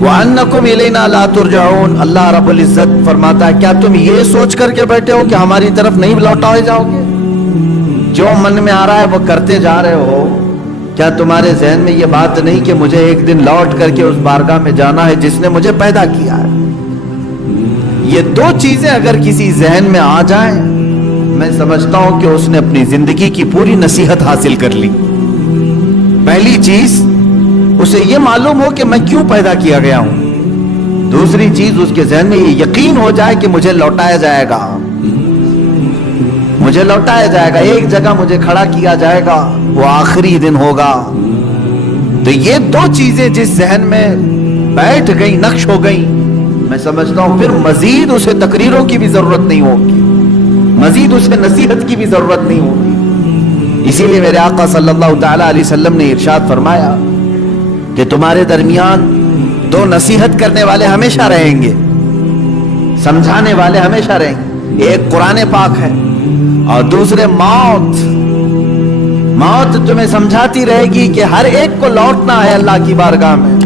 وَأَنَّكُمْ إِلَيْنَا لَا تُرْجَعُونَ۔ اللہ رب العزت فرماتا ہے کیا تم یہ سوچ کر کے بیٹھے ہو کہ ہماری طرف نہیں لوٹائے جاؤ گے؟ جو من میں آ رہا ہے وہ کرتے جا رہے ہو۔ کیا تمہارے ذہن میں یہ بات نہیں کہ مجھے ایک دن لوٹ کر کے اس بارگاہ میں جانا ہے جس نے مجھے پیدا کیا ہے؟ یہ دو چیزیں اگر کسی ذہن میں آ جائیں، میں سمجھتا ہوں کہ اس نے اپنی زندگی کی پوری نصیحت حاصل کر لی۔ پہلی چیز، اسے یہ معلوم ہو کہ میں کیوں پیدا کیا گیا ہوں۔ دوسری چیز، اس کے ذہن میں یہ یقین ہو جائے کہ مجھے لوٹایا جائے گا، مجھے لوٹایا جائے گا، ایک جگہ مجھے کھڑا کیا جائے گا، وہ آخری دن ہوگا۔ تو یہ دو چیزیں جس ذہن میں بیٹھ گئی، نقش ہو گئی، میں سمجھتا ہوں پھر مزید اسے تقریروں کی بھی ضرورت نہیں ہوگی، مزید اسے نصیحت کی بھی ضرورت نہیں ہوگی۔ اسی لیے میرے آقا صلی اللہ تعالی علیہ وسلم نے ارشاد فرمایا کہ تمہارے درمیان دو نصیحت کرنے والے ہمیشہ رہیں گے، سمجھانے والے ہمیشہ رہیں گے۔ ایک قرآن پاک ہے اور دوسرے موت۔ موت تمہیں سمجھاتی رہے گی کہ ہر ایک کو لوٹنا ہے اللہ کی بارگاہ میں،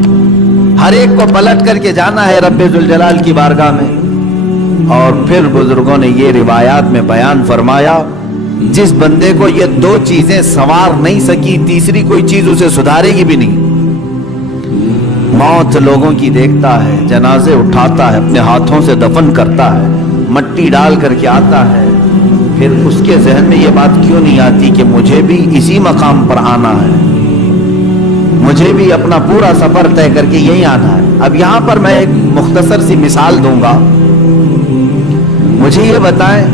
ہر ایک کو پلٹ کر کے جانا ہے رب ذوالجلال کی بارگاہ میں۔ اور پھر بزرگوں نے یہ روایات میں بیان فرمایا، جس بندے کو یہ دو چیزیں سنوار نہیں سکی، تیسری کوئی چیز اسے سدھارے گی بھی نہیں۔ موت لوگوں کی دیکھتا ہے، جنازے اٹھاتا ہے، اپنے ہاتھوں سے دفن کرتا ہے، مٹی ڈال کر کے آتا ہے، پھر اس کے ذہن میں یہ بات کیوں نہیں آتی کہ مجھے بھی اسی مقام پر آنا ہے، مجھے بھی اپنا پورا سفر طے کر کے یہیں آنا ہے۔ اب یہاں پر میں ایک مختصر سی مثال دوں گا۔ مجھے یہ بتائیں،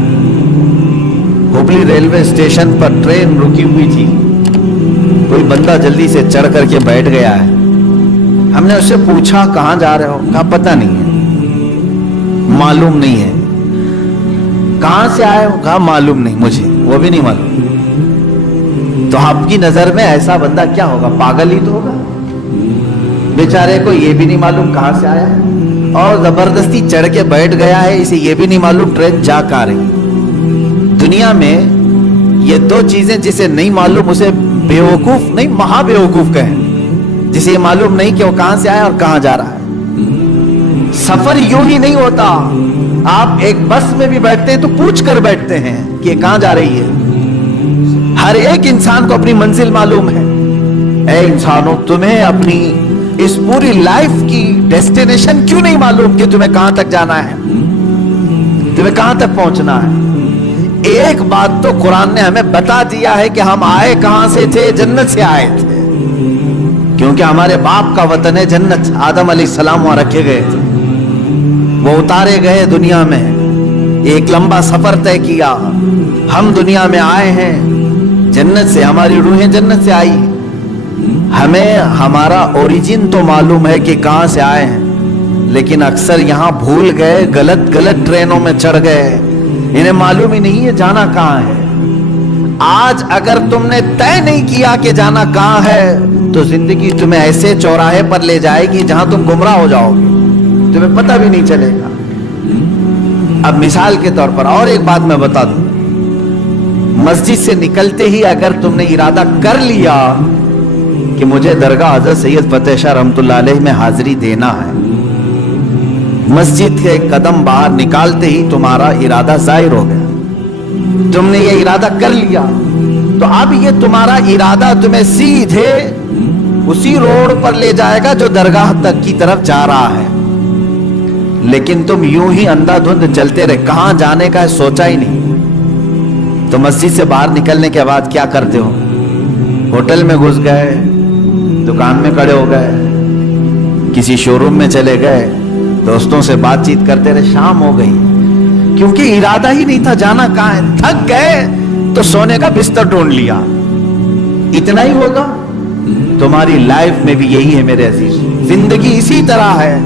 ہبلی ریلوے اسٹیشن پر ٹرین رکی ہوئی تھی، کوئی بندہ جلدی سے چڑھ کر کے بیٹھ گیا ہے۔ ہم نے اس سے پوچھا کہاں جا رہے ہو؟ کہا پتہ نہیں ہے، معلوم نہیں ہے۔ کہاں سے آئے ہو؟ کہا معلوم نہیں مجھے، وہ بھی نہیں معلوم۔ تو آپ کی نظر میں ایسا بندہ کیا ہوگا؟ پاگل ہی تو ہوگا، بیچارے کو یہ بھی نہیں معلوم کہاں سے آیا ہے، اور زبردستی چڑھ کے بیٹھ گیا ہے، اسے یہ بھی نہیں معلوم ٹرین جا کہاں رہی۔ دنیا میں یہ دو چیزیں جسے نہیں معلوم اسے بیوقوف نہیں، مہا بیوقوف کہیں، جسے یہ معلوم نہیں کہ وہ کہاں سے آیا اور کہاں جا رہا ہے۔ سفر یوں ہی نہیں ہوتا، آپ ایک بس میں بھی بیٹھتے ہیں تو پوچھ کر بیٹھتے ہیں کہ کہاں جا رہی ہے۔ ہر ایک انسان کو اپنی منزل معلوم ہے۔ اے انسانوں، تمہیں اپنی اس پوری لائف کی ڈیسٹینیشن کیوں نہیں معلوم کہ تمہیں کہاں تک جانا ہے، تمہیں کہاں تک پہنچنا ہے؟ ایک بات تو قرآن نے ہمیں بتا دیا ہے کہ ہم آئے کہاں سے تھے؟ جنت سے آئے تھے، کیونکہ ہمارے باپ کا وطن ہے جنت۔ آدم علیہ السلام وہاں رکھے گئے تھے، وہ اتارے گئے دنیا میں، ایک لمبا سفر طے کیا، ہم دنیا میں آئے ہیں جنت سے، ہماری روحیں جنت سے آئی۔ ہمیں ہمارا اوریجن تو معلوم ہے کہ کہاں سے آئے ہیں، لیکن اکثر یہاں بھول گئے، غلط ٹرینوں میں چڑھ گئے، انہیں معلوم ہی نہیں ہے جانا کہاں ہے۔ آج اگر تم نے طے نہیں کیا کہ جانا کہاں ہے تو زندگی تمہیں ایسے چوراہے پر لے جائے گی جہاں تم گمراہ ہو جاؤ گے، تمہیں پتہ بھی نہیں چلے گا۔ اب مثال کے طور پر اور ایک بات میں بتا دوں، مسجد سے نکلتے ہی اگر تم نے ارادہ کر لیا کہ مجھے درگاہ حضرت سید فتح شاہ رحمۃ اللہ علیہ میں حاضری دینا ہے، مسجد کے ایک قدم باہر نکالتے ہی تمہارا ارادہ ظاہر ہو گیا، تم نے یہ ارادہ کر لیا، تو اب یہ تمہارا ارادہ تمہیں سیدھے اسی روڈ پر لے جائے گا جو درگاہ تک کی طرف جا رہا ہے۔ لیکن تم یوں ہی اندھا دھند چلتے رہے، کہاں جانے کا ہے سوچا ہی نہیں۔ تو مسجد سے باہر نکلنے کے بعد کیا کرتے ہو؟ ہوٹل میں گھس گئے، دکان میں کھڑے ہو گئے، کسی شو روم میں چلے گئے، دوستوں سے بات چیت کرتے رہے، شام ہو گئی، کیونکہ ارادہ ہی نہیں تھا جانا کہاں ہے۔ تھک گئے تو سونے کا بستر ڈھونڈ لیا۔ اتنا ہی ہوگا؟ تمہاری لائف میں بھی یہی ہے میرے عزیز، زندگی اسی طرح ہے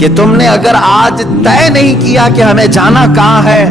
کہ تم نے اگر آج طے نہیں کیا کہ ہمیں جانا کہاں ہے